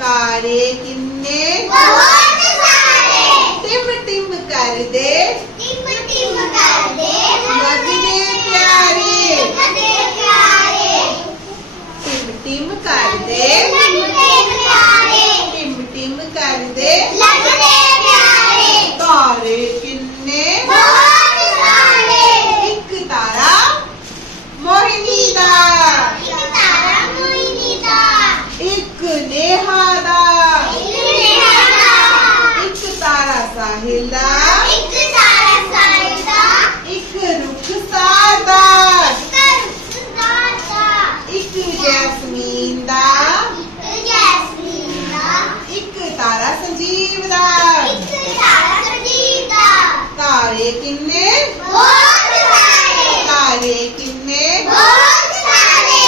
तारे किन्ने बहुत सारे। टिम टिम कर दे टिम टिम कर दे लगदे प्यारे लगदे प्यारे। टिम टिम कर दे लगदे प्यारे टिम टिम कर दे लगदे प्यारे। तारे किन्ने बहुत सारे। एक तारा मोहिनी दा एक तारा मोहिनी दा एक नेहा दा एक नेहा दा एक तारा साहिल दा एक तारा साहिल दा एक रुखसार दा एक रुखसार दा एक जैस्मीन दा एक जैस्मीन दा एक तारा संजीव दा एक तारा संजीव दा। तारे किन्ने बहुत सारे। तारे किन्ने बहुत सारे।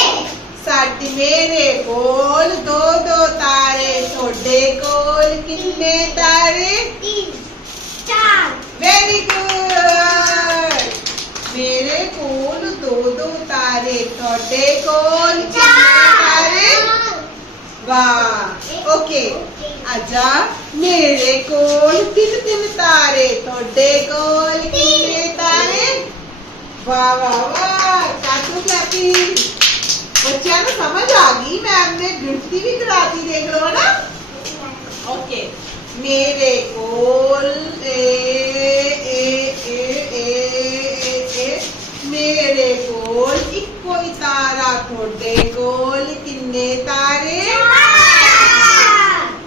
साडे मेरे कोल दो दो तारे थोड़े कोल किन्ने तारे तीन चार। वेरी गुड मेरे कोल दो दो तारे थोड़े कोल किन्ने तारे वाह ओके आजा मेरे कोल तीन तीन तारे थोड़े कोल किन्ने तारे वाह वाह वाह काटू क्लैपी बच्चों को समझ आ गई मैम ने गिनती भी कराती देख लो ना ओके मेरे कोल मेरे कोल इको ही तारा थोड़े कोल किन्ने तारे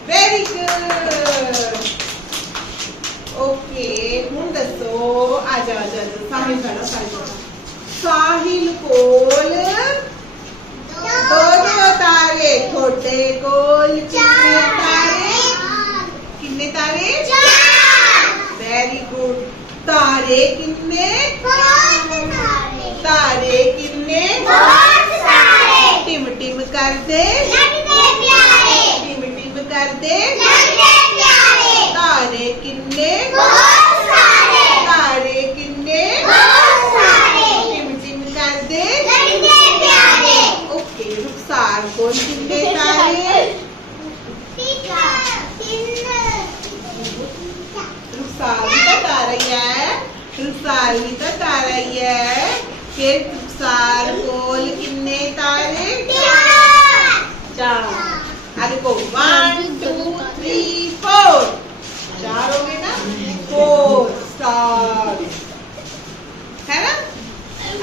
वेरी गुड ओके हुण दसो आजा आजा साहिल खड़ा साहिल कोल दो दो तारे थोड़े कोल किन्ने तारे किन्ने तारे वेरी गुड तारे किन्ने तारे किन्ने टिम टिम कर दे टिम टिम कर दे तारे किन्ने तारे किन्ने टिम टिम कर दे ओके रुखसार कोल किन्ने तारे रुखसार भी तो तारा ही है रुखसार भी तो तारा ही है फिर रुखसार कोल किन्ने तारे चार आगे को 1 2 3 4 चार हो गए ना 4 स्टार है ना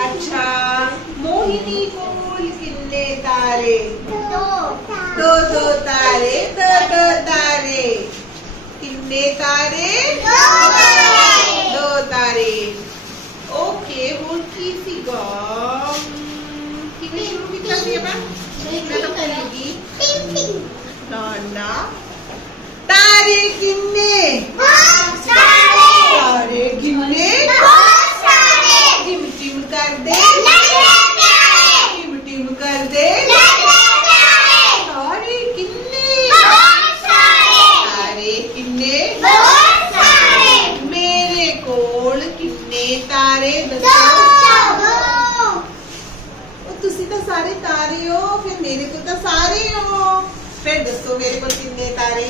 अच्छा मोहिनी कोल किन्ने तारे दो दो तारे दो दो तारे किन्ने तारे दो तारे ओके हुन की सीगा किवें शुरू कितना सी अपन मैं तो करूंगी ना तारे किन्ने तारे किन्ने टिम टिम कर दे टिम टिम कर दे तारे किन्ने तारे किन्ने मेरे कोल किन्ने तारे तुसी तो सारे तारे हो फिर मेरे को तो सारे हो फिर दसो मेरे को किन्ने तारे